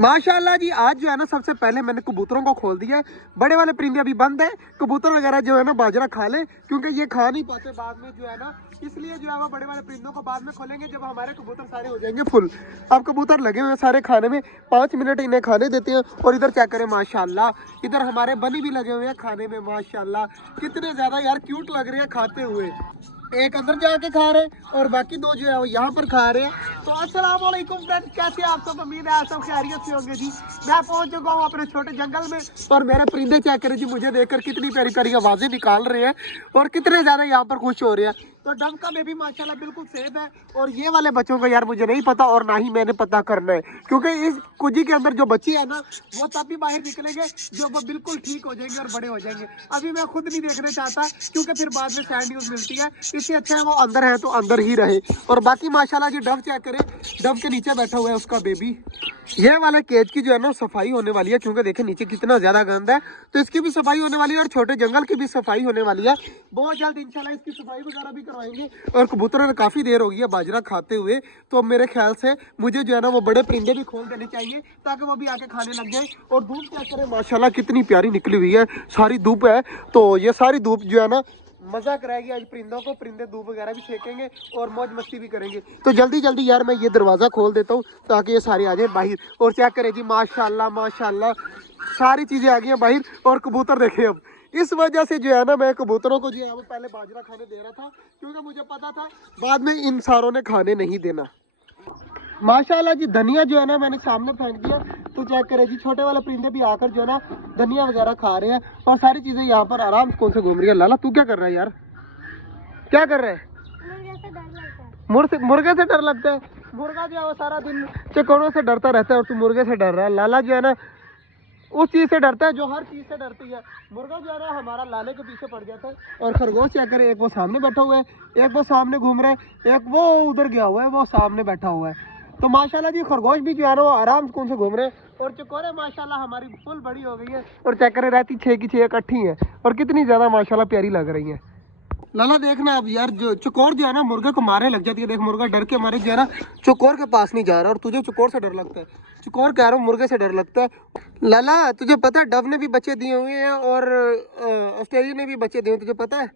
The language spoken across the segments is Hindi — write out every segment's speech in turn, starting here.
माशाल्लाह जी। आज जो है ना सबसे पहले मैंने कबूतरों को खोल दिया है। बड़े वाले परिंदे अभी बंद है, कबूतर वगैरह जो है ना बाजरा खा ले, क्योंकि ये खा नहीं पाते बाद में जो है ना, इसलिए जो है वो बड़े वाले परिंदों को बाद में खोलेंगे जब हमारे कबूतर सारे हो जाएंगे फुल। अब कबूतर लगे हुए हैं सारे खाने में, 5 मिनट इन्हें खाने देते हैं। और इधर क्या करें माशाल्लाह, इधर हमारे बनी भी लगे हुए हैं खाने में माशाल्लाह। कितने ज्यादा यार क्यूट लग रहे हैं खाते हुए। एक अंदर जाके खा रहे हैं और बाकी दो जो है वो यहाँ पर खा रहे हैं। तो अस्सलाम वालेकुम फ्रेंड्स, कैसे आप सब? उम्मीद है आप सब खैरियत से होंगे जी। मैं पहुंच चुका हूँ अपने छोटे जंगल में और मेरे परिंदे चेक करें जी, मुझे देखकर कितनी प्यारी प्यारी आवाजें निकाल रहे हैं और कितने ज्यादा यहाँ पर खुश हो रहे हैं। तो डमका में भी माशाल्लाह बिल्कुल सेफ है। और ये वाले बच्चों का यार मुझे नहीं पता और ना ही मैंने पता करना है, क्योंकि इस कुजी के अंदर जो बच्चे हैं ना वो तब भी बाहर निकलेंगे जब वो बिल्कुल ठीक हो जाएंगे और बड़े हो जाएंगे। अभी मैं खुद नहीं देखना चाहता, क्योंकि फिर बाद में सैड न्यूज मिलती है। इससे अच्छा है वो अंदर है तो अंदर ही रहे। और बाकी माशाल्लाह जी डव चेक करें, डव के नीचे बैठा हुआ है उसका बेबी। ये वाले केज की जो है ना सफाई होने वाली है, क्योंकि देखें नीचे कितना ज्यादा गंद है, तो इसकी भी सफाई होने वाली है और छोटे जंगल की भी सफाई होने वाली है। बहुत जल्द इंशाल्लाह इसकी सफाई वगैरह भी करवाएंगे। और कबूतरों ने काफी देर हो गई है बाजरा खाते हुए, तो अब मेरे ख्याल से मुझे जो है ना वो बड़े परिंदे भी खोल देने चाहिए ताकि वो भी आके खाने लग जाए। और धूप क्या करें माशाल्लाह कितनी प्यारी निकली हुई है, सारी धूप है। तो ये सारी धूप जो है ना मजा कराएगी आज परिंदों को, परिंदे धूप वगैरह भी सेकेंगे और मौज मस्ती भी करेंगे। तो जल्दी जल्दी यार मैं ये दरवाजा खोल देता हूँ ताकि ये सारे आ जाए बाहर। और चेक करें जी माशाल्लाह माशाल्लाह सारी चीजें आ गई हैं बाहर। और कबूतर देखें, अब इस वजह से जो है ना मैं कबूतरों को जो है वो पहले बाजरा खाने दे रहा था, क्योंकि मुझे पता था बाद में इन सारों ने खाने नहीं देना। माशाल्लाह जी धनिया जो है ना मैंने सामने फेंक दिया। तो चेक करें जी छोटे वाले परिंदे भी आकर जो है ना धनिया वगैरह खा रहे हैं और सारी चीजें यहाँ पर आराम कौन से घूम रही है। लाला तू क्या कर रहा है यार, क्या कर रहा है? मुर्गे से डर लगता है? मुर्गा जो है वो सारा दिन चकोरों से डरता रहता है और तू मुर्गे से डर रहा है। लाला जो है ना उस चीज से डरता है जो हर चीज से डरती है। मुर्गा जो है ना हमारा लाले के पीछे पड़ जाता है। और खरगोश क्या करे, एक वो सामने बैठा हुआ है, एक वो सामने घूम रहा है, एक वो उधर गया हुआ है, वो सामने बैठा हुआ है। तो माशाल्लाह जी खरगोश भी जो है ना वो आराम कौन से घूम रहे हैं। और चकोरे माशाल्लाह हमारी फुल बड़ी हो गई है और चक्करे रहती 6 की 6 इकट्ठी है और कितनी ज्यादा माशाल्लाह प्यारी लग रही है। लाला देखना अब यार, जो चकोर जो है ना मुर्गे को मारने लग जाती है। देख मुर्गा डर के मारे जो है ना चकोर के पास नहीं जा रहा, और तुझे चकोर से डर लगता है। चकोर कह रहा हूँ मुर्गे से डर लगता है। लाला तुझे पता है डव ने भी बच्चे दिए हुए हैं और ऑस्ट्रेलिया ने भी बच्चे दिए हुए, तुझे पता है?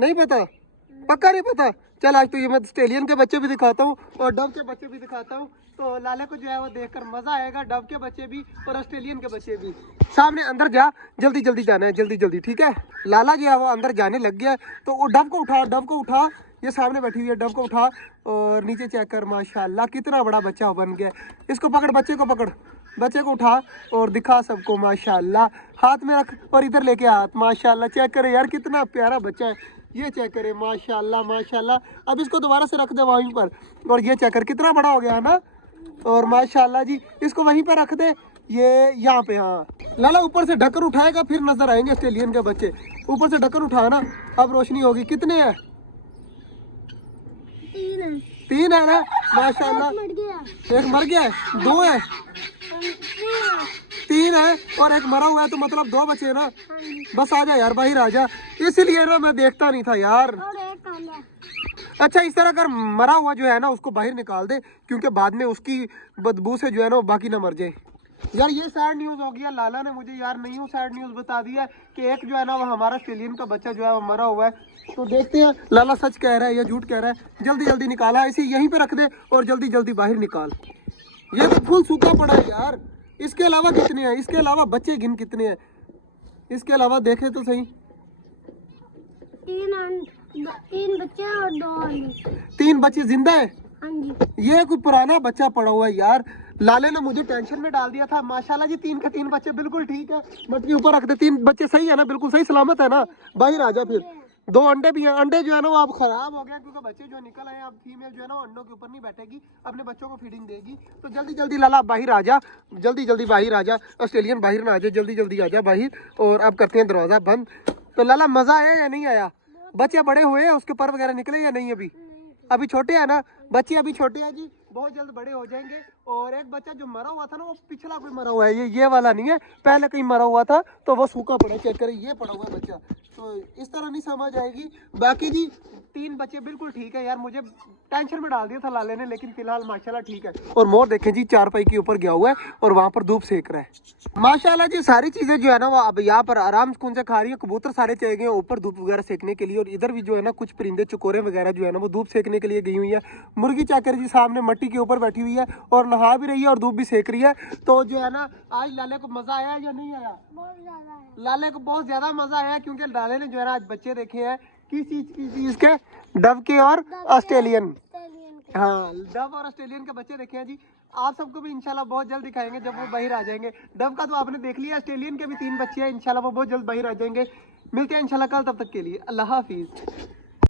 नहीं पता? पक्का नहीं पता? चल आज तो ये मैं ऑस्ट्रेलियन के बच्चे भी दिखाता हूँ और डव के बच्चे भी दिखाता हूँ। तो लाले को जो है वो देखकर मजा आएगा, डव के बच्चे भी और ऑस्ट्रेलियन के बच्चे भी। सामने अंदर जा, जल्दी जल्दी जाना है, जल्दी जल्दी, ठीक है? लाला जो है वो अंदर जाने लग गया है। तो वो डव को उठा, डव को उठा, ये सामने बैठी हुई है, डव को उठा और नीचे चेक कर माशाल्लाह कितना बड़ा बच्चा बन गया। इसको पकड़, बच्चे को पकड़, बच्चे को उठा और दिखा सबको माशाल्लाह। हाथ में रख और इधर लेके हाथ, माशाल्लाह चेक करे यार कितना प्यारा बच्चा है। ये चेक करे माशाल्लाह माशाल्लाह। अब इसको दोबारा से रख दे वहीं पर। और ये चेक कर कितना बड़ा हो गया है ना। और माशाल्लाह जी इसको वहीं पर रख दे, ये यहाँ पे। हाँ लाला ऊपर से ढक्कन उठाएगा फिर नजर आएंगे ऑस्ट्रेलियन के बच्चे। ऊपर से ढक्कन उठाया ना, अब रोशनी होगी। कितने हैं? 3 है ना माशाल्लाह। एक मर गया है, 2 है, 3 है और एक मरा हुआ है, तो मतलब 2 बचे ना। बस आ जा यार बाहर आ जा, इसीलिए ना मैं देखता नहीं था यार। अच्छा इस तरह कर मरा हुआ जो है ना उसको बाहर निकाल दे, क्योंकि बाद में उसकी बदबू से जो है ना बाकी ना मर जाए। यार ये सैड न्यूज हो गया, लाला ने मुझे यार नहीं सैड न्यूज बता दिया कि एक जो है ना वो हमारा ऑस्ट्रेलियन का बच्चा जो है वो मरा हुआ है। तो देखते हैं लाला सच कह रहा है या झूठ कह रहा है। जल्दी जल्दी निकाला, इसे यहीं पे रख दे और जल्दी जल्दी बाहर निकाल। ये तो फुल सूखा पड़ा है यार। इसके अलावा कितने हैं? इसके अलावा बच्चे गिन कितने हैं? इसके अलावा देखे तो सही। 3 बच्चे और 2 अंडे। 3 बच्चे जिंदा है? हाँ जी। ये कोई पुराना बच्चा पड़ा हुआ है यार। लाले ने मुझे टेंशन में डाल दिया था। माशाल्लाह जी 3 के 3 बच्चे बिल्कुल ठीक है। मटकी ऊपर रख दे, 3 बच्चे सही है ना, बिल्कुल सही सलामत है ना। बाहर आ जा फिर। 2 अंडे भी हैं। अंडे जो है ना वो अब खराब हो गया, क्योंकि बच्चे जो निकल आए। अब फीमेल जो है ना अंडों के ऊपर नहीं बैठेगी, अपने बच्चों को फीडिंग देगी। तो जल्दी जल्दी लाला बाहर आ जा, जल्दी जल्दी बाहर आ जा। ऑस्ट्रेलियन बाहर ना आ जाए, जल्दी जल्दी आ जा बाहर। और अब करते हैं दरवाजा बंद। तो लाला मजा आया या नहीं आया? बच्चे बड़े हुए हैं, उसके पर वगैरह निकले या नहीं? अभी छोटे हैं ना बच्चे, अभी छोटे हैं जी, बहुत जल्द बड़े हो जाएंगे और एक बच्चा जो मरा हुआ था ना वो पिछला कोई मरा हुआ है, ये वाला नहीं है, पहले कहीं मरा हुआ था तो वो सूखा पड़ा है। चेक करें ये पड़ा हुआ है बच्चा, तो इस तरह नहीं समझ आएगी। बाकी जी 3 बच्चे बिल्कुल ठीक है यार, मुझे टेंशन में डाल दिया था लाले ने, लेकिन फिलहाल माशाल्लाह ठीक है। और मोर देखें जी चारपाई के ऊपर गया हुआ है और वहाँ पर धूप सेक रहा है माशाल्लाह जी। सारी चीजें जो है ना वो अब यहाँ पर आराम सुकून से खा रही है। कबूतर सारे चले गए ऊपर धूप वगैरह सेकने के लिए, और इधर भी जो है ना कुछ परिंदे चकोरे वगैरह जो है ना वो धूप सेकने के लिए गई हुई है। मुर्गी चाकर जी सामने मट्टी के ऊपर बैठी हुई है और नहा भी रही है और धूप भी सेक रही है। तो जो है ना आज लाले को मजा आया या नहीं आया? बहुत ज्यादा है। लाले को बहुत ज्यादा मजा आया, क्योंकि लाले ने जो है ना आज बच्चे देखे हैं किस चीज के, डव के और ऑस्ट्रेलियन। ऑस्ट्रेलियन के। हाँ डव और ऑस्ट्रेलियन के बच्चे देखे हैं जी। आप सबको भी इंशाल्लाह बहुत जल्द दिखाएंगे जब वो बाहर आ जाएंगे। डव का तो आपने देख लिया, ऑस्ट्रेलियन के भी 3 बच्चे हैं, इंशाल्लाह वो बहुत जल्द बाहर आ जाएंगे। मिलते हैं इंशाल्लाह कल, तब तक के लिए अल्लाह हाफिज।